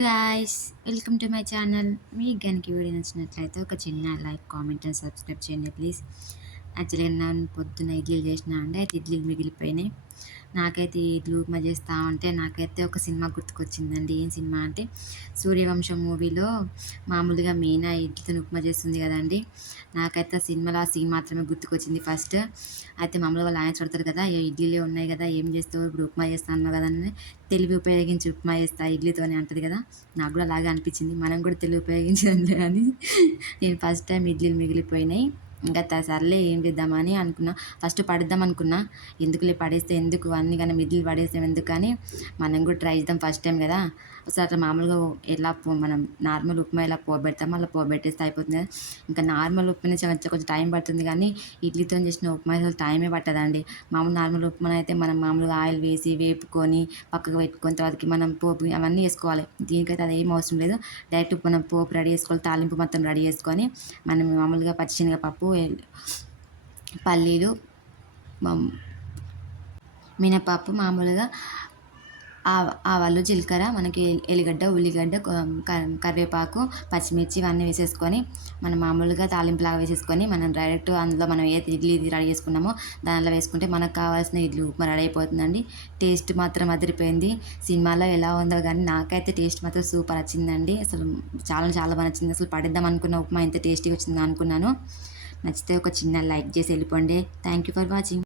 Guys, welcome to my channel. మీకు గనుక ఈ వీడియో నచ్చినట్లయితే ఒక చిన్న లైక్, కామెంట్ అండ్ సబ్స్క్రైబ్ చేయండి ప్లీజ్. యాక్చువల్‌గా నేను పొద్దున్న ఇడ్లీలు చేసినా అండి. అయితే ఇడ్లీలు మిగిలిపోయినాయి. నాకైతే ఈ ఇడ్లీ ఉప్మా చేస్తా ఉంటే నాకైతే ఒక సినిమా గుర్తుకొచ్చిందండి. ఏం సినిమా అంటే 'సూర్యవంశం' మూవీలో మామూలుగా మీనా ఇడ్లీతోని ఉప్మా చేస్తుంది కదండీ! నాకైతే ఆ సినిమాలో ఆ సీన్ మాత్రమే గుర్తుకొచ్చింది ఫస్ట్. అయితే మామూలుగా వాళ్ళ ఆయన చూడతారు కదా! "ఏ ఇడ్లీలే ఉన్నాయి కదా! ఏం చేస్తావు? ఇప్పుడు ఉప్మా చేస్తా అన్నావు కదా!" అని తెలివి ఉపయోగించి ఉప్మా చేస్తా ఇడ్లీతోని అంటది కదా! నాకు కూడా అలాగే అనిపించింది. మనం కూడా తెలివి ఉపయోగించాలిలే అని నేను ఫస్ట్ టైం ఇడ్లీలు మిగిలిపోయినాయి. ఇంకా సర్లే ఏం చేద్దామని అనుకున్నా. ఫస్ట్ పడేద్దాం అనుకున్నా. ఎందుకులే పడేస్తే ఎందుకు అన్ని గానం ఇడ్లీలు పడేస్తాం ఎందుకు అని మనం కూడా ట్రై చేద్దాం ఫస్ట్ టైం కదా! ఒకసారి అట్లా మామూలుగా ఎలా మనం నార్మల్ ఉప్మా ఎలా పోబెడతామో అలా పోబెట్టేస్తే అయిపోతుంది కదా! ఇంకా నార్మల్ ఉప్మా నుంచి కొంచెం టైం పడుతుంది కానీ ఇడ్లీతో చేసిన ఉప్మా అసలు టైమే పట్టదండి. మామూలు నార్మల్ ఉప్మా అయితే మనం మామూలుగా ఆయిల్ వేసి వేపుకొని పక్కకు పెట్టుకొని తర్వాతకి మనం పోపు అవన్నీ వేసుకోవాలి. దీనికైతే అది ఏం అవసరం లేదు. డైరెక్ట్ మనం పోపు రెడీ చేసుకోవాలి. తాలింపు మొత్తం రెడీ చేసుకొని మనం మామూలుగా పచ్చిశనగపప్పు, పల్లీలు, మినపప్పు, మామూలుగా ఆవాలు, జీలకర్ర, మనకి ఎల్లిగడ్డ, ఉల్లిగడ్డ, కరివేపాకు, పచ్చిమిర్చి ఇవన్నీ వేసేసుకొని మనం మామూలుగా తాలింపులాగా వేసేసుకొని మనం డైరెక్ట్ అందులో మనం ఏ ఇడ్లీ రెడీ చేసుకున్నామో దానిలో వేసుకుంటే మనకు కావాల్సిన ఇడ్లీ ఉప్మా రెడీ అయిపోతుందండి. టేస్ట్ మాత్రం అదిరిపోయింది. సినిమాలో ఎలా ఉందో కానీ నాకైతే టేస్ట్ మాత్రం సూపర్ వచ్చిందండి. అసలు చాలా చాలా బాగా నచ్చింది. అసలు పడేద్దాం అనుకున్న ఉప్మా ఎంత టేస్టీగా వచ్చిందో అనుకున్నాను. నచ్చితే ఒక చిన్న లైక్ చేసి వెళ్ళిపోండి. Thank you for watching.